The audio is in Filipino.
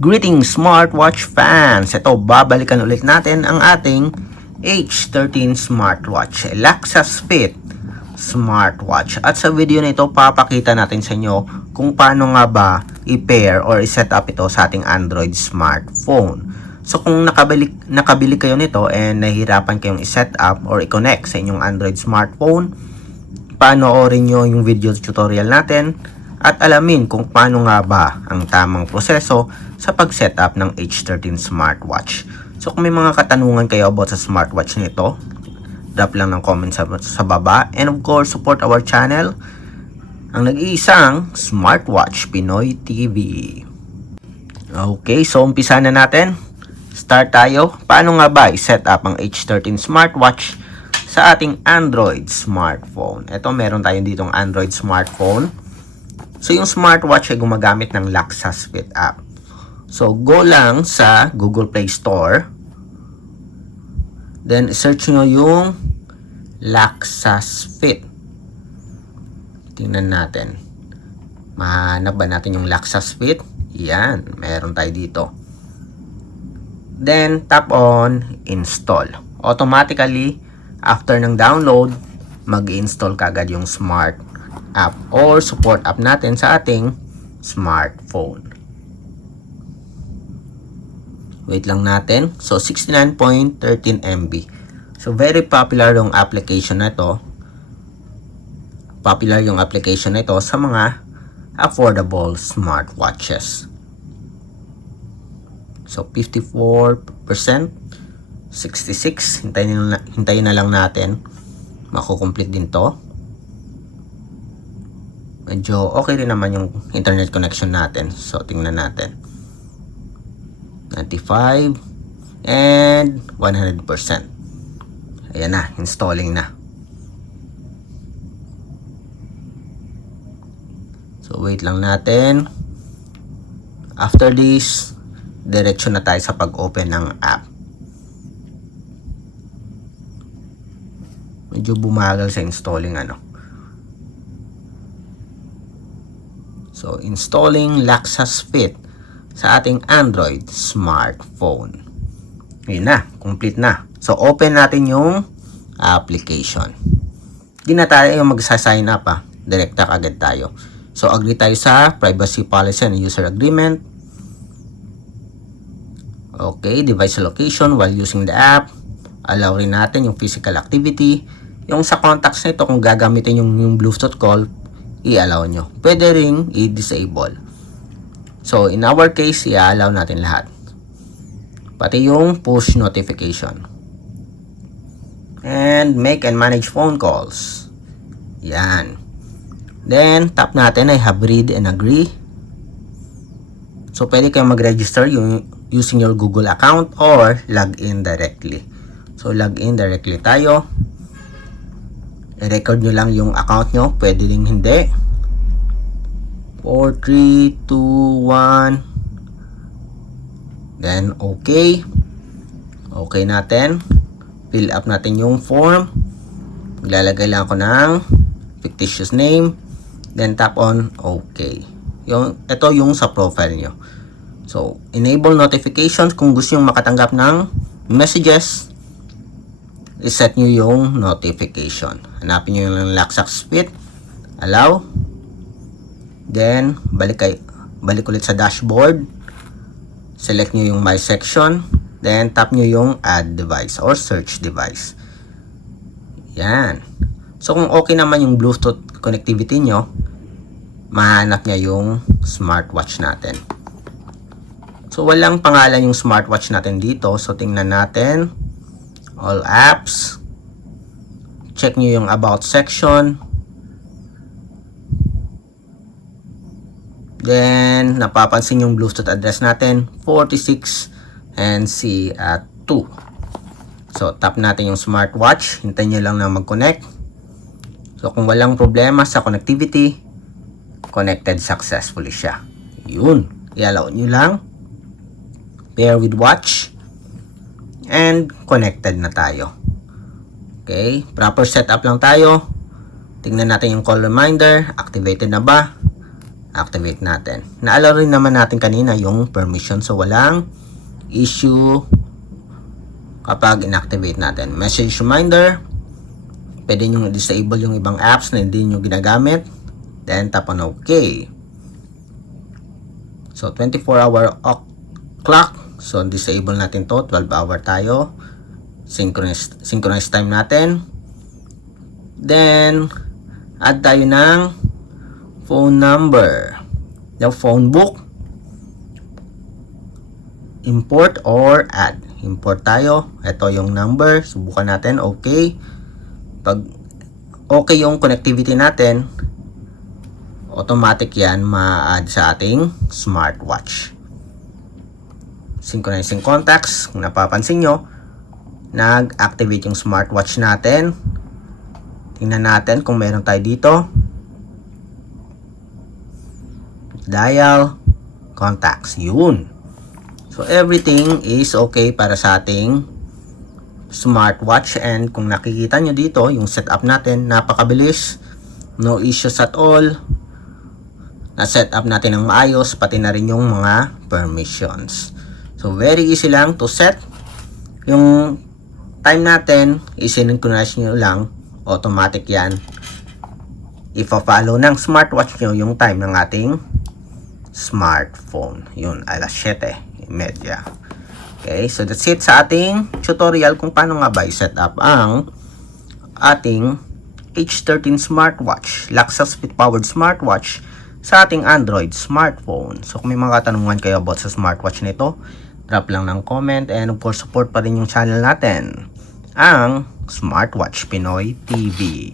Greetings smartwatch fans! Ito, babalikan ulit natin ang ating H13 smartwatch, Lexus Fit smartwatch. At sa video na ito, papakita natin sa inyo kung paano nga ba i-pair or i-set up ito sa ating Android smartphone. So kung nakabili kayo nito and nahihirapan kayong i-set up or i-connect sa inyong Android smartphone, panoorin nyo yung video tutorial natin at alamin kung paano nga ba ang tamang proseso sa pag-setup ng H13 smartwatch. So kung may mga katanungan kayo about sa smartwatch nito, drop lang ng comment sa baba. And of course, support our channel, ang nag-iisang Smartwatch Pinoy TV. Okay, so umpisa na natin. Start tayo. Paano nga ba i-set up ang H13 smartwatch sa ating Android smartphone? Ito, meron tayo ditong Android smartphone. So, yung smartwatch ay gumagamit ng Lexus Fit app. So, go lang sa Google Play Store. Then, search nyo yung Lexus Fit. Tingnan natin. Mahanap ba natin yung Lexus Fit? Yan, meron tayo dito. Then, tap on Install. Automatically, after ng download, mag-install kagad yung smart app or support app natin sa ating smartphone. Wait lang natin. So, 69.13 MB. So, very popular yung application na ito. Popular yung application na ito sa mga affordable smartwatches. So, 54%. 66. Hintayin na lang natin. Makukomplete din to. Medyo okay rin naman yung internet connection natin. So, tingnan natin. 95 and 100%. Ayan na, installing na. So, wait lang natin. After this, diretso na tayo sa pag-open ng app. Medyo bumagal sa installing So, installing Lexus Fit sa ating Android smartphone. Yun na, complete na. So, open natin yung application. Hindi na tayo magsa-sign up Direkta agad tayo. So, agree tayo sa privacy policy and user agreement. Okay, device location while using the app. Allow rin natin yung physical activity. Yung sa contacts nito, kung gagamitin yung Bluetooth call, i-allow nyo. Pwede rin i-disable. So, in our case, i-allow natin lahat. Pati yung push notification. And make and manage phone calls. Yan. Then, tap natin I have read and agree. So, pwede kayong mag-register using your Google account or log in directly. So, log in directly tayo. I-record nyo lang yung account nyo. Pwede din hindi. 4, 3, 2, 1. Then, okay. Okay natin. Fill up natin yung form. Maglalagay lang ako ng fictitious name. Then, tap on okay. Ito yung sa profile nyo. So, enable notifications. Kung gusto nyo makatanggap ng messages, iset nyo yung notification. Hanapin nyo yung Lexus Fit. Allow. Then, balik ulit sa dashboard. Select nyo yung My Section. Then, tap nyo yung Add Device or Search Device. Yan. So, kung okay naman yung Bluetooth connectivity nyo, mahanap niya yung smartwatch natin. So, walang pangalan yung smartwatch natin dito. So, tingnan natin. All apps. Check nyo yung About section. Then, napapansin yung Bluetooth address natin, 46 and C at 2. So, tap natin yung smartwatch. Hintayin nyo lang na mag-connect. So, kung walang problema sa connectivity, connected successfully siya. Yun. I-allow nyo lang. Pair with watch. And connected na tayo. Okay. Proper setup lang tayo. Tingnan natin yung call reminder. Activated na ba? activate natin. Naalaw rin naman natin kanina yung permission, so walang issue kapag inactivate natin. Message reminder, pwede nyo disable yung ibang apps na hindi nyo ginagamit. Then tap on OK. So 24-hour clock, so disable natin to, 12-hour tayo. Synchronized time natin. Then add tayo ng phone number, the phone book. Import or add. Import tayo. Ito yung number. Subukan natin. Okay. Pag okay yung connectivity natin, automatic yan ma-add sa ating smartwatch. Synchronizing contacts. Kung napapansin nyo, nag-activate yung smartwatch natin. Tingnan natin kung meron tayo dito. Dial, contacts. Yun. So, everything is okay para sa ating smartwatch. And kung nakikita nyo dito, yung setup natin, napakabilis. No issues at all. Na-setup natin ng maayos, pati na rin yung mga permissions. So, very easy lang to set. Yung time natin, isinchronize nyo lang. Automatic yan. Ipa-follow ng smartwatch nyo yung time ng ating smartphone. Yun, alas 7:30. Okay, so that's it sa ating tutorial kung paano nga ba i-set up ang ating H13 smartwatch, Luxus Fit-powered smartwatch sa ating Android smartphone. So kung may mga katanungan kayo about sa smartwatch nito, drop lang ng comment, and of course support pa rin yung channel natin, ang Smartwatch Pinoy TV.